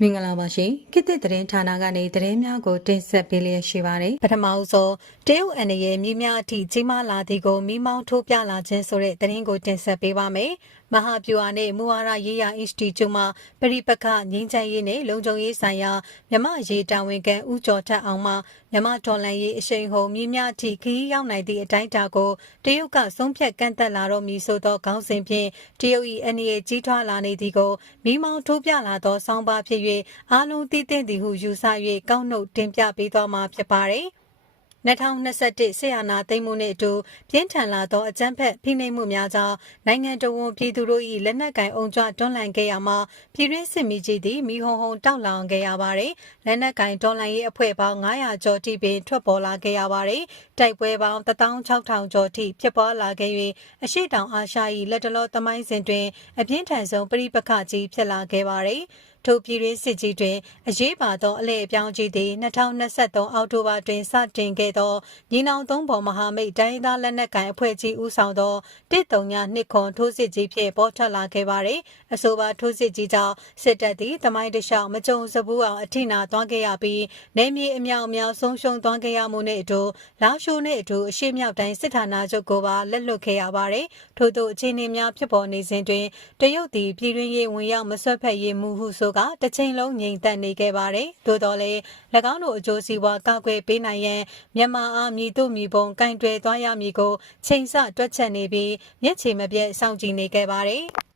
မင်္ဂလာပါရှင်ခေတ်သစ်သတင်းဌာနကနေသတင်းများကိုတင်ဆက်ပေးလျက်ရှိပါတယ်ပထမအဆုံးတရုတ်အန်ရဲ့မြင်းများအထိကြီးမားလာသည်ကိုမိမောင်းထိုးပြလာခြင်းဆိုတဲ့သတင်းကိုတင်ဆက်ပေးပါမယ် မဟာဗျူဟာနဲ့မူဝါဒရေးရာအင်စတီကျုမှပရိပခငင်းချမ်းရေးနဲ့လုံခြုံရေးဆိုင်ရာမြမရေးတာဝန်ခံဦးကျော်ထက်အောင်မှမြမတော်လန်ရေးအရှိန်ဟုန်မြင်းများအထိခရီးရောက်နိုင်သည့်အတိုင်းအတာကိုတရုတ်ကဆုံးဖြတ်ကန့်သက်လာတော့မည်ဆိုသောခေါင်းစဉ်ဖြင့်တရုတ်၏အန်ရဲ့ကြီးထွားလာနေသည်ကိုမိမောင်းထိုးပြလာသောစောင်းပါဖြစ်၍အားလုံးသိသိသည်ဟုယူဆ၍ကောက်နှုတ်တင်ပြပေးသွားမှာဖြစ်ပါတယ်။ 2021ဆေးအာနာသိမ်းမှုနှင့်အတူပြင်းထန်လာသောအကြမ်းဖက်ဖိနှိပ်မှုများကြောင့်နိုင်ငံတော်ဝန်ပြည်သူတို့၏လက်နက်ကင်အုံကြွတွန်းလှန်ခဲ့ရမှာပြည်တွင်းစစ်မီကြီးသည်မိဟုံဟုံတောက်လောင်ခဲ့ရပါတယ်။လက်နက်ကင်တွန်းလှန်ရေးအဖွဲ့ပေါင်း900ကျော်ထိပင်ထွက်ပေါ်လာခဲ့ရပါတယ်။တိုက်ပွဲပေါင်း16000ကျော်ထိဖြစ်ပွားလာခဲ့၍အရှိတောင်အာရှ၏လက်တလောသမိုင်းစဉ်တွင်အပြင်းထန်ဆုံးပြိပခကြီးဖြစ်လာခဲ့ပါတယ်။ ထိုပြည်တွင်းစစ်ကြီးတွင်အရေးပါသောအလဲအပြောင်းကြီးသည်2023အောက်တိုဘာတွင်စတင်ခဲ့သောညီနောင်သုံးပေါ်မဟာမိတ်တိုင်းသားလက်နက်ကိုင်အဖွဲ့ကြီးဦးဆောင်သောတစ်တုံညာနှစ်ခွန်ထိုးစစ်ကြီးဖြင့်ပေါ်ထွက်လာခဲ့ပါသည်အဆိုပါထိုးစစ်ကြီးကြောင့်စစ်တပ်သည်တမိုင်းတလျှောက်မကြုံစဘူးအောင်အထိနာသွားခဲ့ရပြီးနေမြေအမြောက်အများဆုံးရှုံးသွားခဲ့ရမှုနှင့်အတူလာရှိုးနှင့်အတူအရှိမြောက်တိုင်းစစ်ဌာနချုပ်ကိုပါလက်လွတ်ခဲ့ရပါတယ်ထို့သောအခြေအနေများဖြစ်ပေါ်နေစဉ်တွင်တရုတ်သည်ပြည်တွင်းရေးဝင်ရောက်မဆွတ်ဖက်ရေးမှုဟုဆိုကတစ်ချိန်လုံးငြိမ်သက်နေခဲ့ပါတယ်။သို့တော်လည်း၎င်းတို့အကျိုးစီးပွားကောက်ွယ်ပေးနိုင်ရန်မြန်မာအားမြည်တို့မြည်ပုံကင်တွယ်သွားရမည်ကိုချိန်ဆတွက်ချက်နေပြီးမျက်ခြေမပြတ်စောင့်ကြည့်နေခဲ့ပါတယ်။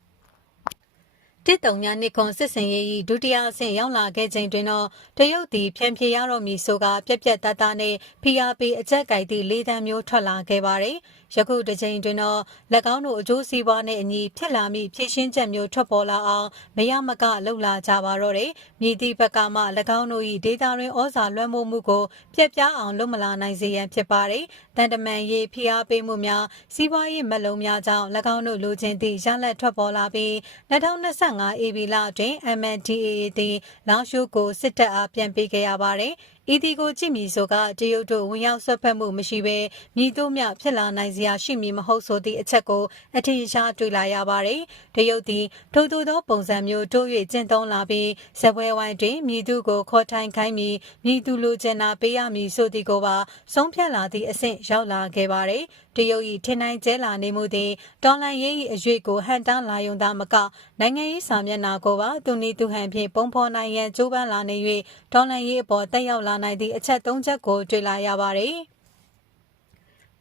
တစ်တုံညာနှစ်ခွန်စစ်စင်ရေးဒုတိယအဆင့်ရောက်လာခဲ့ချိန်တွင်တော့တရုတ်သည်ဖြန့်ဖြေရတော့မည်ဆိုကပြက်ပြက်တသားနဲ့ဖိအားပေးအကြက်ကြိုက်သည့်လေးတန်းမျိုးထွက်လာခဲ့ပါတယ်။ ယခုတစ်ချိန်တွင်တော့၎င်းတို့အကျိုးစီးပွားနှင့်အညီဖြစ်လာမည့်ဖြည့်ရှင်းချက်မျိုးထွက်ပေါ်လာအောင်မရမကလှုပ်လာကြပါတော့တယ်။မြည်သည့်ဘက်ကမှ၎င်းတို့၏ဒေတာတွင်ဩဇာလွှမ်းမိုးမှုကိုပြက်ပြားအောင်လုပ်မလာနိုင်စေရန်ဖြစ်ပါတယ်။တန်တမန်ရေးဖိအားပေးမှုများစီးပွားရေးမလုံများကြောင့်၎င်းတို့လိုချင်သည့်ရလဒ်ထွက်ပေါ်လာပြီး2025 AB လအတွင်း MNDAA သည်လောင်ရှိုးကိုစစ်တပ်အားပြန်ပေးခဲ့ရပါတယ်။ ဤဒီကိုကြည့်မည်ဆိုကတရုတ်တို့ဝင်ရောက်ဆွတ်ဖက်မှုမရှိဘဲမြည်တို့မြဖြစ်လာနိုင်စရာရှိမည်မဟုတ်ဆိုသည့်အချက်ကိုအထင်ရှားတွေ့လာရပါတယ်။တရုတ်သည်ထို့သောသောပုံစံမျိုးတိုး၍ကျင့်သုံးလာပြီးဇပွဲဝိုင်းတွင်မြည်သူကိုခေါ်ထိုင်ခိုင်းပြီးမြည်သူလိုချင်တာပေးရမည်ဆိုသည်ကိုပါဆုံးဖြတ်လာသည့်အဆင့်ရောက်လာခဲ့ပါတယ်။တရုတ်၏ထင်နိုင်ကျဲလာနေမှုသည်တော်လန်ရေး၏အရွေကိုဟန်တားလာယုံသားမကနိုင်ငံရေးစာမျက်နှာကိုပါသူနည်းသူဟန်ဖြင့်ပုံဖော်နိုင်ရန်ကြိုးပမ်းလာနေ၍တော်လန်ရေးအပေါ်တက်ရောက်လာနိုင်သည့်အချက်၃ချက်ကိုတွေ့လာရပါတယ်။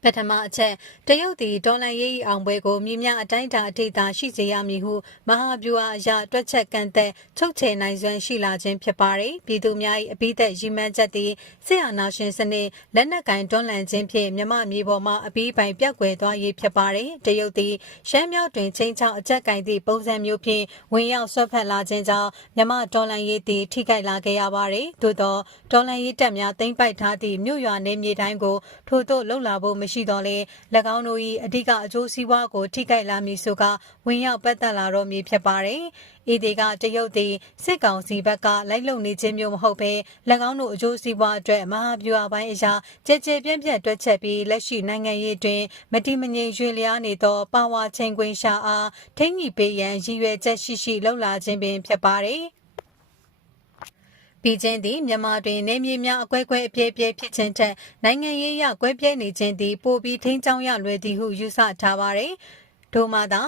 ပထမအချက်တရုတ်သည်ဒေါ်လာရေးအောင်ပွဲကိုမြင်းများအတိုင်းအတာအထိသာရှိစေရမည်ဟုမဟာဗျူဟာအရတွက်ချက်ကန့်သက်ချုပ်ချယ်နိုင်စွမ်းရှိလာခြင်းဖြစ်ပါတယ်ပြည်သူများ၏အပိသက်ရည်မှန်းချက်သည်ဆေးအာနာရှင်စနစ်လက်နက်ကင်တွန်းလှန်ခြင်းဖြင့်မြမမြေပေါ်မှအပိပိုင်ပြက်ကွယ်သွားရေးဖြစ်ပါတယ်တရုတ်သည်ရှမ်းမြောက်တွင်ချင်းချောင်းအကြက်ကင်သည့်ပုံစံမျိုးဖြင့်ဝင်ရောက်ဆွတ်ဖက်လာခြင်းကြောင့်မြမဒေါ်လာရေးသည်ထိခိုက်လာခဲ့ရပါတယ်သို့သောဒေါ်လာရေးတပ်များသိမ်းပိုက်ထားသည့်မြို့ရွာနေမြေတိုင်းကိုထို့သို့လှုပ်လာဖို့မရှိတော့လဲ၎င်းတို့၏အဓိကအကျိုးစီးပွားကိုထိခိုက်လာမည်ဆိုကဝင်ရောက်ပတ်သက်လာတော့မည်ဖြစ်ပါတယ်။ဤဒီကတရုတ်သည်စစ်ကောင်စီဘက်ကလိုက်လုံနေခြင်းမျိုးမဟုတ်ဘဲ၎င်းတို့အကျိုးစီးပွားအတွက်မဟာဗျူဟာပိုင်းအရာကြဲကြဲပြန့်ပြန့်တွက်ချက်ပြီးလက်ရှိနိုင်ငံရေးတွင်မတိမငြိမ်ရွေလျားနေသောပါဝါချင်းကွင်းရှာအားထိမ့်ညိပေးရန်ရည်ရွယ်ချက်ရှိရှိလှုပ်လာခြင်းပင်ဖြစ်ပါတယ်။ ပြီးခြင်းသည်မြန်မာတွင်နေမြေများအကွဲကွဲအပြဲပြဲဖြစ်ခြင်းထက်နိုင်ငံရေးရကွဲပြဲနေခြင်းသည်ပိုပြီးထိန်းချောင်းရလွယ်သည်ဟုယူဆထားပါသည်။ဒို့မှသာ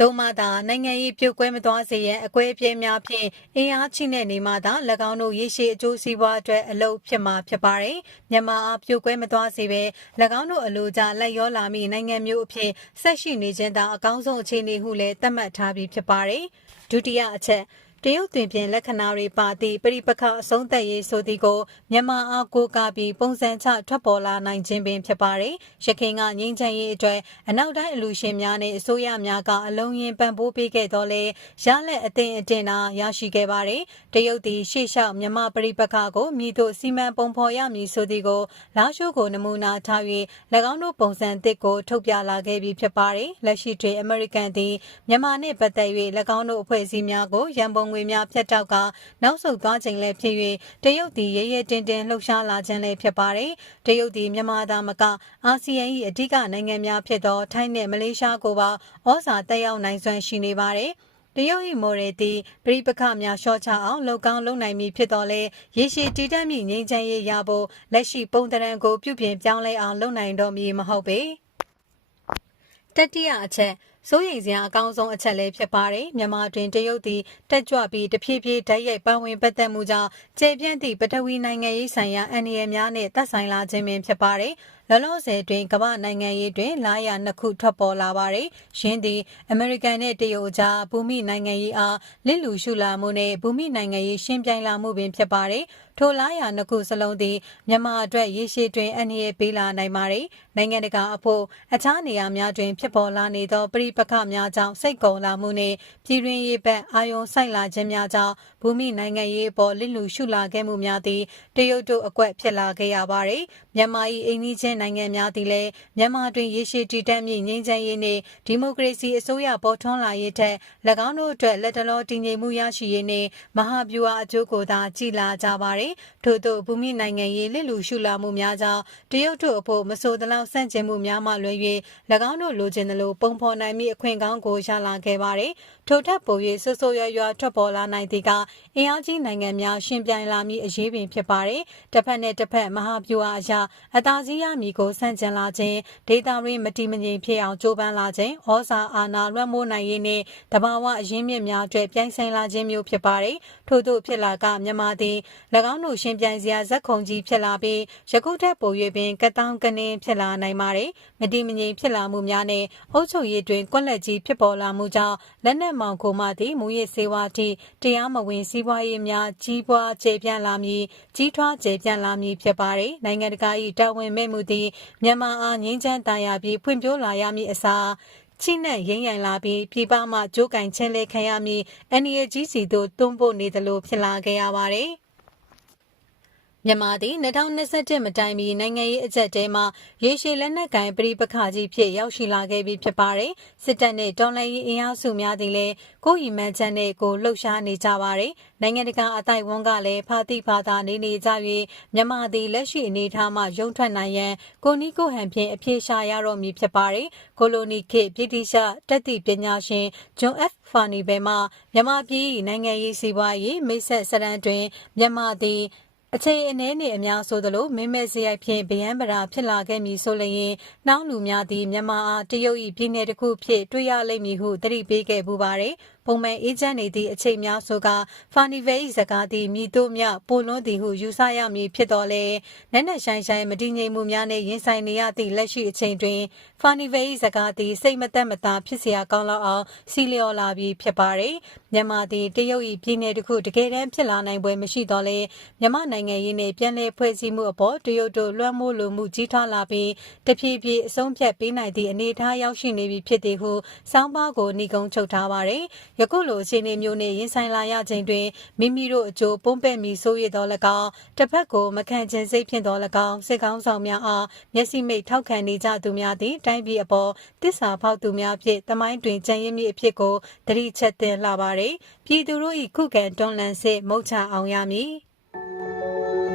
ဒုံမှသာနိုင်ငံရေးပြုတ်ကွဲမသွားစေရန်အကွဲအပြဲများဖြင့်အင်အားချိနဲ့နေမှသာ၎င်းတို့ရေရှည်အကျိုးစီးပွားအတွက်အလုပ်ဖြစ်မှာဖြစ်ပါတယ်။မြန်မာအားပြုတ်ကွဲမသွားစေဘဲ၎င်းတို့အလိုကြလက်ရောလာမိနိုင်ငံမျိုးအဖြစ်ဆက်ရှိနေခြင်းသာအကောင်းဆုံးအခြေအနေဟုလည်းသတ်မှတ်ထားပြီးဖြစ်ပါတယ်။ဒုတိယအချက် တရုတ်တွင်ပြင်လက္ခဏာတွေပါသည့်ပြိပခအဆုံးသက်ရေးဆိုသည်ကိုမြန်မာအားကိုးကားပြီးပုံစံချထွက်ပေါ်လာနိုင်ခြင်းပင်ဖြစ်ပါတယ်။ရခိုင်ကငင်းချမ်းရေးအတွက်အနောက်တိုင်းအလူရှင်များနဲ့အစိုးရများကအလုံးရင်ပံ့ပိုးပေးခဲ့တော့လေရလက်အသင်အတင်သာရရှိခဲ့ပါတယ်။တရုတ်သည်ရှေ့လျှောက်မြန်မာပြိပခကိုမြည်တို့စီမံပုံဖော်ရမည်ဆိုသည်ကိုလာရှိုးကိုနမူနာထား၍၎င်းတို့ပုံစံသစ်ကိုထုတ်ပြလာခဲ့ပြီးဖြစ်ပါတယ်။လက်ရှိတွင်အမေရိကန်သည်မြန်မာနှင့်ပတ်သက်၍၎င်းတို့အဖွဲ့အစည်းများကိုရန်ပုံငွေငွေများဖြတ်တောက်ကနောက်ဆုတ်သွားခြင်းလည်းဖြစ်၍တရုတ်သည်ရဲရဲတင်းတင်းလှုပ်ရှားလာခြင်းလည်းဖြစ်ပါတယ်တရုတ်သည်မြန်မာသားမကအာဆီယံ၏အဓိကနိုင်ငံများဖြစ်သောထိုင်းနှင့်မလေးရှားကိုပါဩဇာတက်ရောက်နိုင်စွမ်းရှိနေပါတယ်တရုတ်၏မော်ရယ်သည်ပြိပခများရှော့ချအောင်လှုပ်ကောင်းလုပ်နိုင်မည်ဖြစ်တော်လဲရေရှည်တည်တတ်မည့်ငြိမ်းချမ်းရေးရဖို့လက်ရှိပုံတရံကိုပြုပြင်ပြောင်းလဲအောင်လုပ်နိုင်တော်မည်မဟုတ်ပေတတိယအချက် စိုးရိမ်စရာအကောင်းဆုံးအချက်လည်းဖြစ်ပါတယ်မြန်မာတွင်တရုတ်သည်တက်ကြွပြီးတဖြည်းဖြည်းဓာတ်ရိုက်ပန်းဝင်ပတ်သက်မှုကြောင့်ကျေပြန့်သည့်ပထဝီနိုင်ငံရေးဆိုင်ရာအန္တရာယ်များနှင့်သက်ဆိုင်လာခြင်းပင်ဖြစ်ပါတယ်လောလောဆယ်တွင်ကမ္ဘာနိုင်ငံရေးတွင်လာရနှစ်ခုထွက်ပေါ်လာပါတယ်။ယင်းသည်အမေရိကန်နှင့်တရုတ်ကြားဘူမိနိုင်ငံရေးအားလစ်လူရှုလာမှုနှင့်ဘူမိနိုင်ငံရေးရှင်းပြိုင်လာမှုပင်ဖြစ်ပါတယ်။ထိုလာရနှစ်ခုစလုံးသည်မြန်မာအတွက်ရေရှည်တွင်အန္တရာယ်ပေးလာနိုင်ပါတယ်။နိုင်ငံတကာအဖို့အခြားနေရာများတွင်ဖြစ်ပေါ်လာနေသောပြိပခများကြောင့်စိတ်ကုန်လာမှုနှင့်ပြည်တွင်းရေးဘက်အာရုံစိုက်လာခြင်းများကြောင့်ဘူမိနိုင်ငံရေးပေါ်လစ်လူရှုလာခဲ့မှုများသည်တရုတ်တို့အကွက်ဖြစ်လာခဲ့ရပါတယ်။မြန်မာ၏အိမ်နီးချင်းနိုင်ငံများသည်လည်းမြန်မာတွင်ရေရှည်တည်တံ့မည့်ငြိမ်းချမ်းရေးနှင့်ဒီမိုကရေစီအစိုးရပေါ်ထွန်းလာရေးထက်၎င်းတို့အတွက်လက်တလောတည်ငြိမ်မှုရရှိရေးနှင့်မဟာဗျူဟာအကျိုးကိုသာကြည်လာကြပါသည်ထို့သောဘူမိနိုင်ငံရေးလစ်လူရှုလာမှုများကြောင့်တရုတ်တို့အဖို့မဆိုသလောက်ဆန့်ကျင်မှုများမှလွယ်၍၎င်းတို့လိုချင်သလိုပုံဖော်နိုင်မည့်အခွင့်ကောင်းကိုရလာခဲ့ပါသည်ထို့ထက်ပို၍ဆွဆိုးရွရွထွက်ပေါ်လာနိုင်သည်ကအင်အားကြီးနိုင်ငံများရှင်ပြိုင်လာမည့်အရေးပင်ဖြစ်ပါတယ်တစ်ဖက်နဲ့တစ်ဖက်မဟာဗျူဟာအရာအသာစီးရမည်ကိုဆန့်ကျင်လာခြင်းဒေတာရင်းမတိမငြိမ်ဖြစ်အောင်ကြိုးပမ်းလာခြင်းဩဇာအာဏာလွှမ်းမိုးနိုင်ရေးနှင့်တဘာဝအရင်းမြစ်များအတွက်ပြိုင်ဆိုင်လာခြင်းမျိုးဖြစ်ပါတယ်ထို့သို့ဖြစ်လာကမြန်မာသည်၎င်းတို့ရှင်ပြိုင်စရာဇက်ခုံကြီးဖြစ်လာပြီးယခုထက်ပို၍ပင်ကတောင်းကနင်းဖြစ်လာနိုင်ပါတယ်မတိမငြိမ်ဖြစ်လာမှုများနှင့်အုပ်ချုပ်ရေးတွင်ကွက်လက်ကြီးဖြစ်ပေါ်လာမှုကြောင့်လက်နက်မောင်ကိုမှသည်မူရစ်စေဝါတိတရားမဝင်စီးပွားရေးများကြီးပွားကျေပြန့်လာမည်ကြီးထွားကျေပြန့်လာမည်ဖြစ်ပါတယ်နိုင်ငံတကာ၏တာဝန်မဲ့မှုသည်မြန်မာအားငြိမ်းချမ်းသာယာပြီးဖွံ့ဖြိုးလာရမည်အစားချိနဲ့ရိမ့်ရိုင်လာပြီးပြည်ပမှကြိုးကင်ချင်းလေးခံရမည်အန်ရီဂျီစီတို့တွန်းပို့နေသလိုဖြစ်လာခဲ့ရပါတယ်။ မြန်မာသည်2021မတိုင်မီနိုင်ငံရေးအကြက်တဲမှာရေရှည်လက်နက်ကင်ပရိပခကြီးဖြစ်ရောက်ရှိလာခဲ့ပြီးဖြစ်ပါတယ်။စစ်တပ်နဲ့တော်လှန်ရေးအင်အားစုများသည်လည်းကိုယ်ရီမန်ချန်နဲ့ကိုလှုပ်ရှားနေကြပါတယ်။နိုင်ငံတကာအတိုင်းဝန်းကလည်းဖာတိဖာသာနေနေကြ၍မြန်မာသည်လက်ရှိအနေအထားမှရုံထွက်နိုင်ရန်ကိုနီကိုဟန်ဖြင့်အပြေရှာရတော့မည်ဖြစ်ပါတယ်။ကိုလိုနီခေတ်ဗြိတိရှတက်သည့်ပညာရှင်ဂျွန်အက်ဖာနီဘဲမှမြန်မာပြည်နိုင်ငံရေးစီးပွားရေးမိတ်ဆက်စရန်တွင်မြန်မာသည် အချိန်အနည်းနှင့်အများဆိုသလိုမင်းမဲ့စရိုက်ဖြင့်ဗယံပရာဖြစ်လာခဲ့မည်ဆိုလျင်နှောင်းလူများသည်မြန်မာအားတရုတ်၏ပြည်내တစ်ခုဖြစ်တွေ့ရလိမ့်မည်ဟုသတိပေးခဲ့ပူပါတယ် ပုံမှန်အေဂျင့်နေသည့်အချိန်များဆိုကဖာနီဗဲ၏စကားသည်မြည်တို့မြပိုလွန်းသည်ဟုယူဆရမည်ဖြစ်တော်လဲနက်နက်ဆိုင်ဆိုင်မတည်ငြိမ်မှုများနှင့်ရင်ဆိုင်နေရသည့်လက်ရှိအချိန်တွင်ဖာနီဗဲ၏စကားသည်စိတ်မသက်မသာဖြစ်เสียကောင်းလောက်အောင်စီလျော်လာပြီးဖြစ်ပါသည်မြန်မာသည်တရုတ်၏ပြည်내တစ်ခုတကယ်တမ်းဖြစ်လာနိုင်ပွဲမရှိတော့လဲမြန်မာနိုင်ငံရေးနှင့်ပြန်လည်ဖွဲ့စည်းမှုအပေါ်တရုတ်တို့လွှမ်းမိုးလိုမှုကြီးထွားလာပြီးတဖြည်းဖြည်းအဆုံးဖြတ်ပေးနိုင်သည့်အနေအထားရောက်ရှိနေပြီဖြစ်သည်ဟုစောင်းပါးကိုနှီးကုန်းချုပ်ထားပါသည် ယခုလိုအခြေအနေမျိုးနဲ့ရင်ဆိုင်လာရခြင်းတွင်မိမိတို့အကျိုးပုံပဲ့မီဆိုရတော်၎င်းတစ်ဖက်ကိုမခံခြင်းစိတ်ဖြင့်တော်၎င်းစစ်ကောင်းဆောင်များအားမျက်စိမိတ်ထောက်ခံနေကြသူများသည်တိုင်းပြည်အပေါ်တစ္ဆာဖောက်သူများဖြင့်တမိုင်းတွင်ကြံရည်မည်အဖြစ်ကိုတတိချက်တင်လာပါသည်ပြည်သူတို့၏ခုခံတွန်းလှန်စစ်မုတ်ချအောင်ရမည်